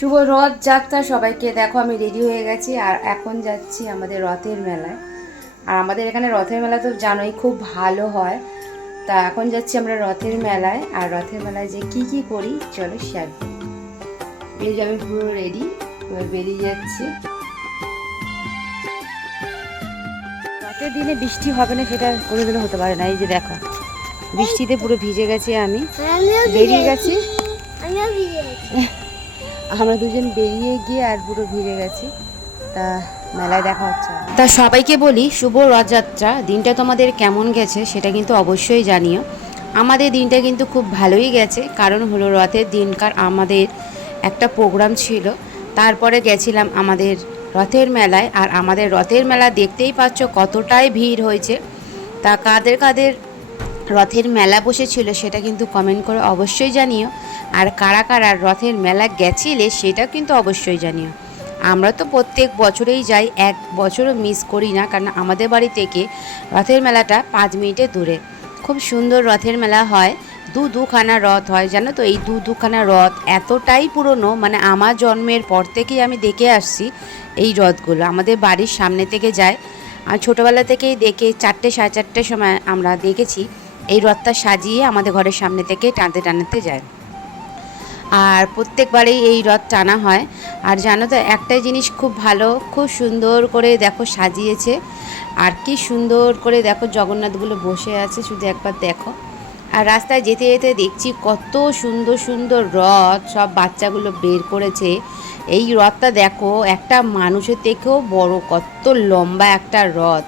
শুভ রথ যাত্রা সবাইকে। দেখো আমি রেডি হয়ে গেছি আর এখন যাচ্ছি আমাদের রথের মেলায়। আর আমাদের এখানে রথের মেলা তো জানোই খুব ভালো হয়। তা এখন যাচ্ছি আমরা রথের মেলায়। আর রথের মেলায় যে কি কি করি চলো শেয়ার করি। এই যে আমি পুরো রেডি, এবার বেরিয়ে যাচ্ছি। রথের দিনে বৃষ্টি হবে না সেটা কোনো দিনও হতে পারে না। এই যে দেখো বৃষ্টিতে পুরো ভিজে গেছি, আমি বেরিয়ে গেছি। আমরা দুজন বেরিয়ে গিয়ে আর পুরো ভিজে গেছি। তা মেলায় দেখা হচ্ছে। তা সবাইকে বলি শুভ রথযাত্রা। দিনটা তোমাদের কেমন গেছে সেটা কিন্তু অবশ্যই জানিও। আমাদের দিনটা কিন্তু খুব ভালোই গেছে, কারণ হলো রথের দিনকার আমাদের একটা প্রোগ্রাম ছিল, তারপরে গেছিলাম আমাদের রথের মেলায়। আর আমাদের রথের মেলা দেখতেই পাচ্ছ কতটাই ভিড় হয়েছে। তা কাদের কাদের রথের মেলা বসেছিল সেটা কিন্তু কমেন্ট করে অবশ্যই জানিও। আর কারা কারা রথের মেলা গেছিলে সেটা কিন্তু অবশ্যই জানিও। আমরা তো প্রত্যেক বছরেই যাই, এক বছরও মিস করি না, কারণ আমাদের বাড়ি থেকে রথের মেলাটা 5 মিনিটের দূরে। খুব সুন্দর রথের মেলা হয়, দুখানা রথ হয় জানো তো। এই দুখানা রথ এতটাই পুরনো, মানে আমার জন্মের পর থেকেই আমি দেখে আসছি এই রথগুলো। আমাদের বাড়ির সামনে থেকে যায়, আর ছোটোবেলা থেকেই দেখে 4টে সাড়ে 4টের সময় আমরা দেখেছি এই রথটা সাজিয়ে আমাদের ঘরের সামনে থেকে টানতে টানতে যায়। আর প্রত্যেকবারেই এই রথ টানা হয়। আর জানো তো একটাই জিনিস খুব ভালো, খুব সুন্দর করে দেখো সাজিয়েছে। আর কি সুন্দর করে দেখো জগন্নাথগুলো বসে আছে, শুধু একবার দেখো। আর রাস্তায় যেতে যেতে দেখছি কত সুন্দর সুন্দর রথ সব বাচ্চাগুলো বের করেছে। এই রথটা দেখো একটা মানুষের থেকেও বড়, কত লম্বা একটা রথ।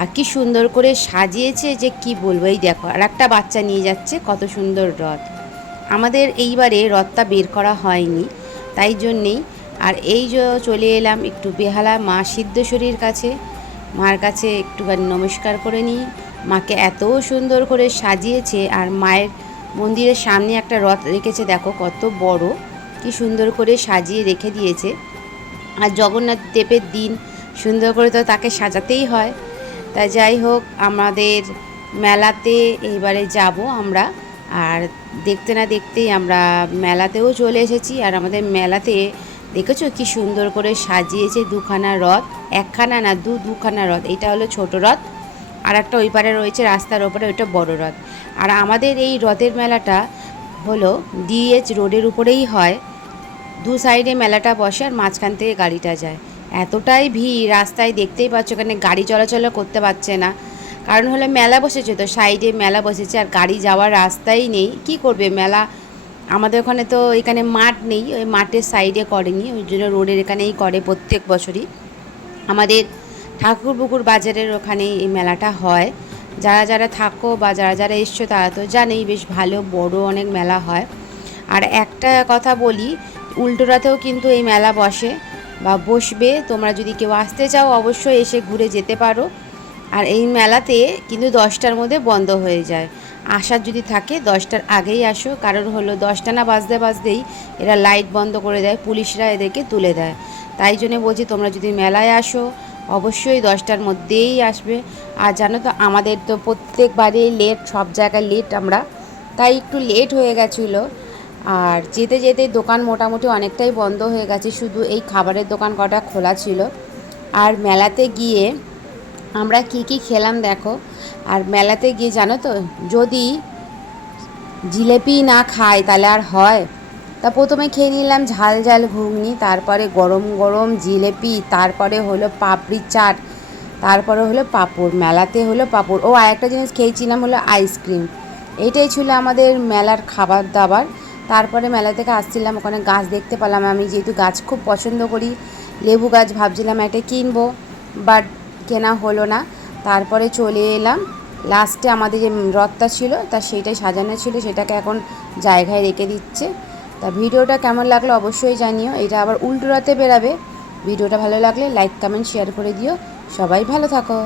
আর কি সুন্দর করে সাজিয়েছে যে কি বলবো। এই দেখো আর একটা বাচ্চা নিয়ে যাচ্ছে, কত সুন্দর রথ। আমাদের এইবারে রথটা বের করা হয়নি, তাই জন্যেই। আর এই যে চলে এলাম একটু বেহালা মা সিদ্ধেশ্বরীর কাছে। মার কাছে একটুখানি নমস্কার করে নিই। মাকে এত সুন্দর করে সাজিয়েছে। আর মায়ের মন্দিরের সামনে একটা রথ রেখেছে, দেখো কত বড়, কি সুন্দর করে সাজিয়ে রেখে দিয়েছে। আর জগন্নাথ দেবের দিন সুন্দর করে তো তাকে সাজাতেই হয়। তা যাই হোক, আমাদের মেলাতে এইবারে যাব আমরা। আর দেখতে না দেখতেই আমরা মেলাতেও চলে এসেছি। আর আমাদের মেলাতে দেখেছো কি সুন্দর করে সাজিয়েছে দুখানা রথ, একখানা না দুখানা রথ। এটা হলো ছোট রথ, আর একটা ওই পারে রয়েছে রাস্তার ওপরে, ওইটা বড় রথ। আর আমাদের এই রথের মেলাটা হলো ডিএইচ রোডের উপরেই হয়। দু সাইডে মেলাটা বসে আর মাঝখান থেকে গাড়িটা যায়। এতটাই ভিড় রাস্তায়, দেখতেই পাচ্ছ এখানে গাড়ি চলাচল করতে পারছে না, কারণ হলো মেলা বসেছে তো, সাইডে মেলা বসেছে আর গাড়ি যাওয়ার রাস্তাই নেই। কি করবে মেলা, আমাদের ওখানে তো এখানে মাঠ নেই, ওই মাঠের সাইডে করেনি, ওই জন্য রোডের এখানেই করে প্রত্যেক বছরই। আমাদের ঠাকুরপুকুর বাজারের ওখানে এই মেলাটা হয়। যারা যারা থাকো বা যারা যারা এসছো তারা তো জানেই, বেশ ভালো বড় অনেক মেলা হয়। আর একটা কথা বলি, উল্টোরাতেও কিন্তু এই মেলা বসে বা বসবে। তোমরা যদি কেউ আসতে চাও অবশ্যই এসে ঘুরে যেতে পারো। আর এই মেলাতে কিন্তু 10টার মধ্যে বন্ধ হয়ে যায়। আসার যদি থাকে 10টার আগেই আসো, কারণ হলো 10টা না বাজতে বাজতেই এরা লাইট বন্ধ করে দেয়, পুলিশরা এদেরকে তুলে দেয়। তাই জন্য বলছি তোমরা যদি মেলায় আসো অবশ্যই 10টার মধ্যেই আসবে। আর জানো তো আমাদের তো প্রত্যেকবারেই লেট, সব জায়গায় লেট আমরা, তাই একটু লেট হয়ে গেছিলো। আর যেতে যেতে দোকান মোটামুটি অনেকটাই বন্ধ হয়ে গেছে, শুধু এই খাবারের দোকান কটা খোলা ছিল। আর মেলাতে গিয়ে আমরা কি কি খেলাম দেখো। আর মেলাতে গিয়ে জানো তো যদি জিলেপি না খাই তাহলে আর হয়। তা প্রথমে খেয়ে নিলাম ঝাল ঝাল ঘুগনি, তারপরে গরম গরম জিলেপি, তারপরে হলো পাপড়ি চাট, তারপরে হলো পাঁপড়। মেলাতে হলো পাঁপড়। ও আর একটা জিনিস খেয়েছিলাম হলো আইসক্রিম। এইটাই ছিল আমাদের মেলার খাবার দাবার। তারপরে মেলা থেকে আসছিলাম, ওখানে গাছ দেখতে পেলাম। আমি যেহেতু গাছ খুব পছন্দ করি, লেবু গাছ ভাবছিলাম একটা কিনবো, বাট কেনা হলো না। তারপরে চলে এলাম লাস্টে আমাদের যে রথটা ছিল তা সেইটাই সাজানো ছিল, সেটাকে এখন জায়গায় রেখে দিচ্ছে। তা ভিডিওটা কেমন লাগলো অবশ্যই জানিও। এটা আবার উল্টো রথে বেরাবে। ভিডিওটা ভালো লাগলে লাইক কমেন্ট শেয়ার করে দিও। সবাই ভালো থাকো।